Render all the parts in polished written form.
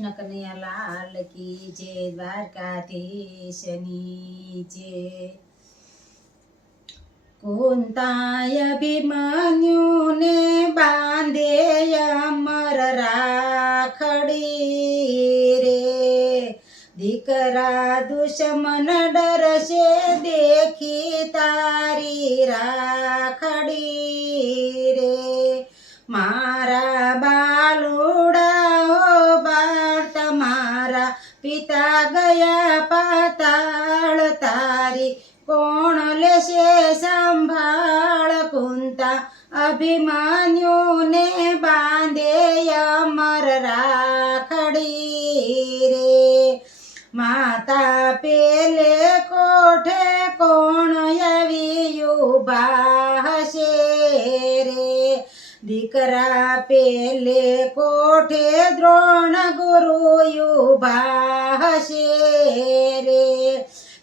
કૃષ્ણ કનૈયા લાલ કી જય, દ્વારકાધીશની જય। કુંતાય અભિમન્યુને બાંધે અમર રાખડી રે, દીકરા દુશ્મન ડરશે દેખી તારી રાખડી રે। મારા બાલુડાઓ બાળ તમારા પિતા ગયા પાતાળ, તારી કોણ લેશે સંભાળ। કુંતા અભિમન્યુને બાંધે અમર રાખડી રે, માતા પેલે કોઠે કોણ આવી ઉભા હશે રે, દીકરા પેલે કોઠે દ્રોણ ગુરુ ઉભા હશે રે।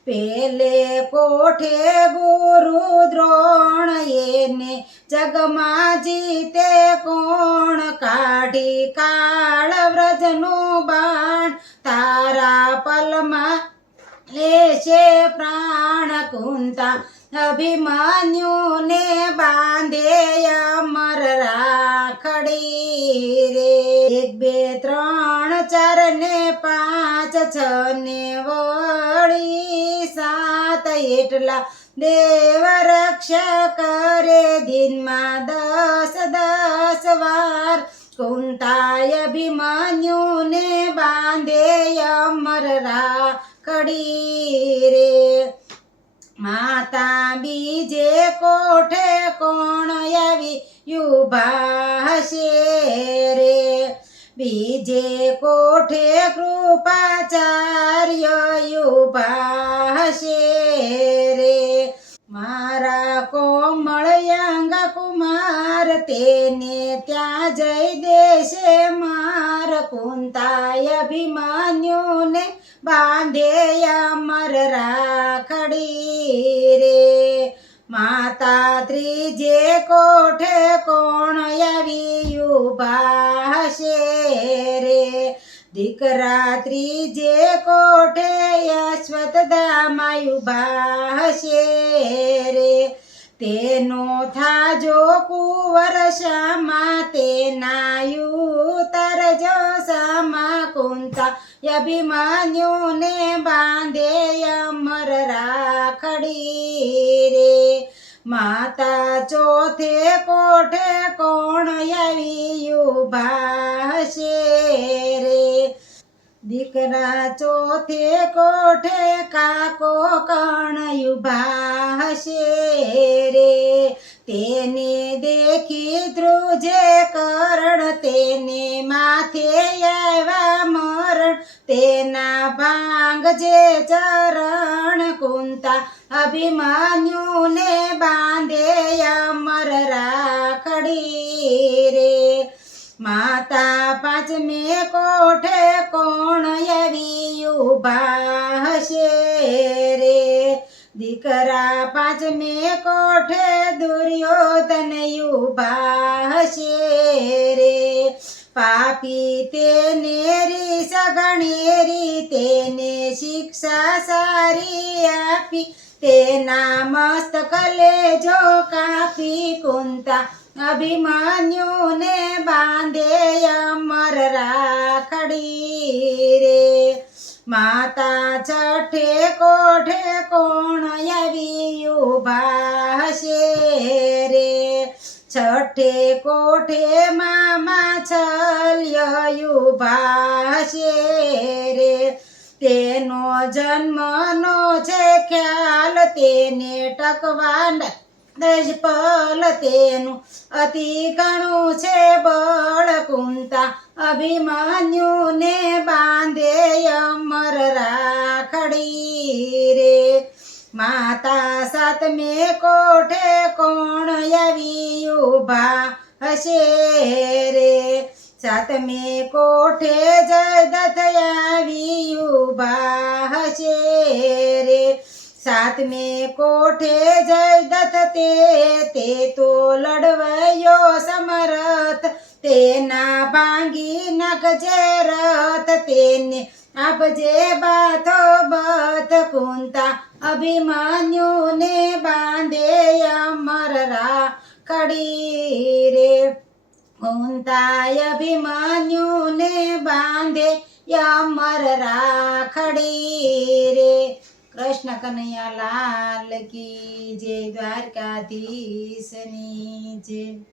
પેલે કોઠે ગુરુ દ્રોણ એને જગમાં જીતે કોણ, કાઢી કાળ વ્રજનું બાણ તારા પલમાં લેશે પ્રાણ। કુંતા અભિમન્યુને બાંધે અમર રાખડી રે, 1 2 3 4 ને 5 6 ને વળી 7 એટલા દેવ રક્ષા કરે, દિનમાં 10 10 વાર। કુંતાય અભિમન્યુને બાંધે અમર રાખડી રે, માતા બીજે કોઠે કોણ આવી ઉભા હશે રે, બીજે કોઠે કૃપાચાર્ય ઉભા હશે રે। મારા કોમળ અંગ કુમાર તેને ત્યાં જઈ દેશે માર, કુંતાય અભિમન્યુને બાંધે અમર રાખડી રે, માતા ત્રીજે કોઠે કોણ આવી ઉભા હશે રે, દીકરા ત્રીજે કોઠે અશ્વત્થામા ઉભા હશે રે, તેનો થાજો કુંવર શામા તેના ઉતરજો સામા। કુંતા અભિમન્યુને બાંધે અમર રાખડી રે, માતા ચોથે કોઠે કોણ આવી ઉભા હશે રે, દીકરા ચોથે કોઠે કાકો કણ ઉભા હશે રે, તેને દેખી ધ્રુજે કરણ તેને માથે આવ્યા મરણ, તેના ભાંગજે ચરણ। કુંતા અભિમન્યુને બાંધે અમર રાખડી રે, માતા 5મે કોઠે કોણ આવી ઉભા હશે રે, દીકરા 5મે કોઠે દુર્યોધન ઉભા હશે રે, પાપી તેને રીસ ગણેરી તેને શિક્ષા સારી આપી, તેના મસ્તક લેજો કાપી। કુંતા અભિમન્યુને બાંધે અમર રાખડી રે, માતા છઠે કોઠે કોણ આવી ઉભા હશે રે, છઠે કોઠે મામા છલ્ય ઉભા હશે રે, તેનો જન્મનો છે ખ્યાલ તેને ટકવા દશપલ, તેનું અતિ ઘણું છે બળ। કુંતા અભિમન્યુને બાંધે અમર રાખડી રે, માતા 7મે કોઠે કોણ આવી ઉભા હશે રે, 7મે કોઠે જયદ્રથ આવી ઉભા હશે રે, 7મે કોઠે જયદ્રથ તે તો લડવયો સમરથ, તેના ભાંગી નાખજે રથ, તેને આપજે બાથો બથ કુંતા અભિમન્યુને બાંધે અમર રાખડી રે કુંતાય અભિમન્યુને બાંધે અમર રાખડી રે કૃષ્ણ કનૈયા લાલ કી જય દ્વારકાધીશની જય